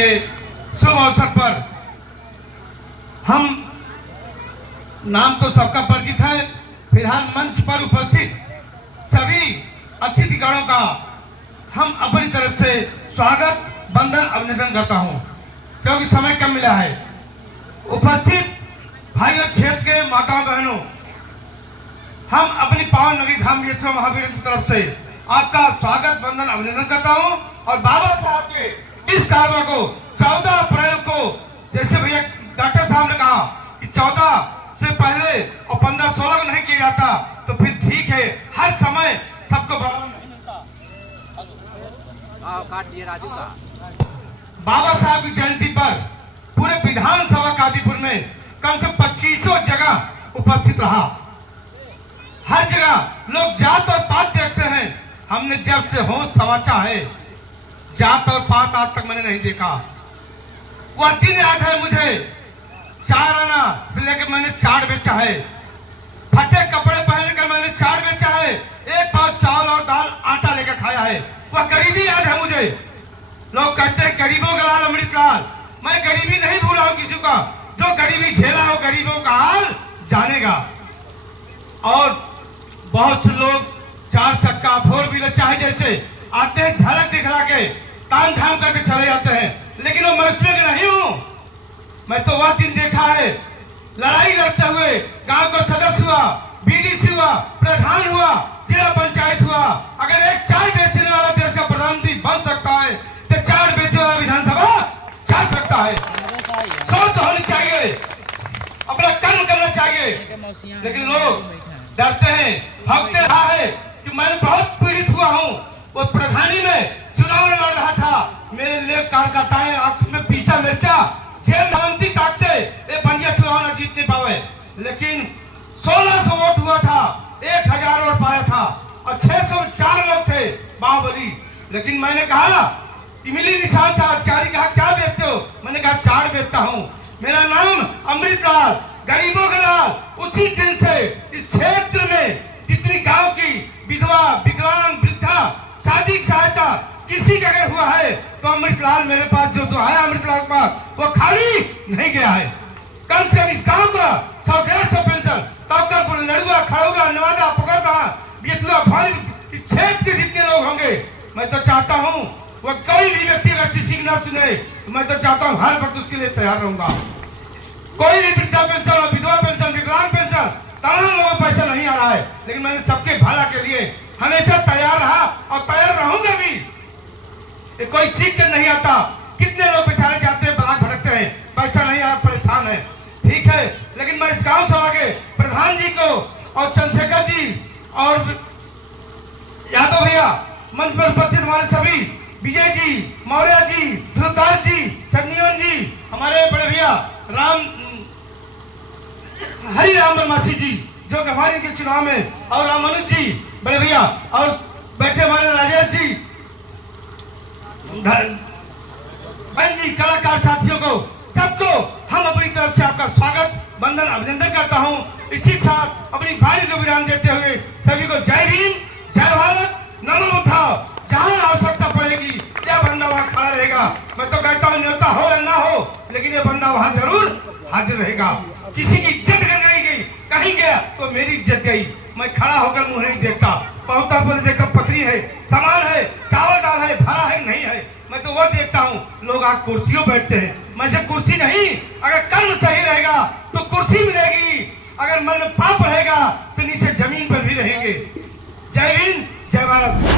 के शुभ अवसर पर हम नाम तो सबका परिचित है, फिलहाल मंच पर उपस्थित सभी अतिथिगणों का हम अपनी तरफ से स्वागत वंदन अभिनंदन करता हूं, क्योंकि समय कम मिला है। उपस्थित भाइयों, क्षेत्र के माताओं बहनों, हम अपनी पावन नगरी धाम यशो महावीर की तरफ से आपका स्वागत वंदन अभिनंदन करता हूं। और बाबा साहब के इस कार्य को 14 अप्रैल को, जैसे भैया डॉक्टर साहब ने कहा कि 14 से पहले और 15-16 को नहीं किया जाता, तो फिर ठीक है, हर समय सबको बराबर नहीं मिलता। बाबा साहब की जयंती पर पूरे विधानसभा कादीपुर में कम से 2500 जगह उपस्थित रहा। हर जगह लोग जात और पात देखते हैं। हमने जब से होश समाचा है, जात और पात आज तक मैंने नहीं देखा। वह दिन याद है मुझे, 4 आना से लेकर मैंने चाट बेचा है, फटे कपड़े पहनकर मैंने चाट बेचा है, 1 पाव चावल और दाल आटा लेकर खाया है। वह गरीबी याद है मुझे। लोग कहते हैं गरीबों का लाल अमृतलाल, मैं गरीबी नहीं भूला हूं किसी का। जो गरीबी झेला हो गरीबों का हाल जानेगा। और बहुत से लोग 4 चक्का 4 व्हीलर चाहे जैसे आते हैं, झलक दिखला के ताम झाम करके चले जाते हैं, लेकिन वो मैं उसमें नहीं हूं। मैं तो वह दिन देखा है, लड़ाई लड़ते हुए गांव को सदस्य हुआ, बीडीसी हुआ, प्रधान हुआ, जिला पंचायत हुआ। अगर एक चाय बेचने वाला देश का प्रधानमंत्री बन सकता है, तो चाट बेचने वाला विधानसभा जा सकता है। सोच होनी चाहिए, अपना कर्म करना चाहिए। लेकिन लोग डरते हैं, भागते रहा है कि मैं बहुत पीड़ित हुआ हूं। वो प्रधानी में चुनाव लड़ रहा था, मेरे लिए कार्यकर्ताएं आंख में पीसा मिर्चा, जेब नवंती काटते, ये बढ़िया चुनाव न जीत नहीं पावे। लेकिन 1600 वोट हुआ था, 1000 वोट पाया था और 604 लोग थे बाहुबली। लेकिन मैंने कहा, इमली निशान था, अधिकारी कहा क्या बेचते हो? मैंने कहा चाट बेचता हूं, मेरा नाम अमृतलाल, गरीबों का लाल। उसी दिन से इस क्षेत्र में जितनी गांव की विधवा, विकलांग, वृद्धा, शादी की सहायता किसी का अगर हुआ है, तो अमृतलाल मेरे पास जो है, अमृतलाल के पास वो खाली नहीं गया है। कम से कम इस गांव का 100-150 पेंशन, तबकर लड़ुआ, खड़ुआ, नवादा, पकड़ता, बेचुआ, भारी इस क्षेत्र के जितने लोग होंगे, मैं तो चाहता हूं वो कोई भी व्यक्ति अगर किसी की ना सुने, तो मैं तो चाहता हूं हर वक्त उसके लिए तैयार रहूंगा। कोई भी वृद्धा पेंशन, विधवा पेंशन, विकलांग पेंशन, तमाम लोगों को पैसा नहीं आ रहा है, लेकिन मैंने सबके भला के लिए हमेशा तैयार रहा और तैयार रहूंगा भी। कोई सीख कर नहीं आता। कितने लोग बेचारे जाते हैं, ब्लॉक भटकते हैं, पैसा नहीं आ, परेशान है, ठीक है। लेकिन मैं इस गांव सभा के प्रधान जी को और चंद्रशेखर जी और यादव भैया, मंच पर उपस्थित हमारे सभी, विजय जी, मौर्य जी, ध्रुवदास जी, संजीवन जी, हमारे बड़े भैया हरि राम बदमाशी जी जो हमारे के चुनाव में, और रामानुज जी बड़े भैया, और बैठे हमारे राजेश जी, बहन जी, कलाकार साथियों को, सबको हम अपनी तरफ से आपका स्वागत वंदन अभिनंदन करता हूं। इसी के साथ अपनी वाणी को विराम देते हुए सभी को जय भीम, जय भारत, नमो बुद्धाय। जहां आवश्यकता पड़ेगी यह बंदा वहां खड़ा रहेगा। मैं तो कहता हूं न्योता हो या ना हो, लेकिन ये बंदा वहां जरूर हाजिर रहेगा। किसी की इज्जत कर नहीं गई, कहीं गया तो मेरी इज्जत गई। मैं खड़ा होकर मुंह नहीं देखता, पहुंचता पर देखता पथरी है, सामान है, चावल दाल है, भरा है नहीं है, मैं तो वो देखता हूँ। लोग आज कुर्सियों बैठते हैं, मुझे कुर्सी नहीं, अगर कर्म सही रहेगा तो कुर्सी मिलेगी, अगर मन में पाप रहेगा तो नीचे जमीन पर भी रहेंगे। जय हिंद, जय भारत।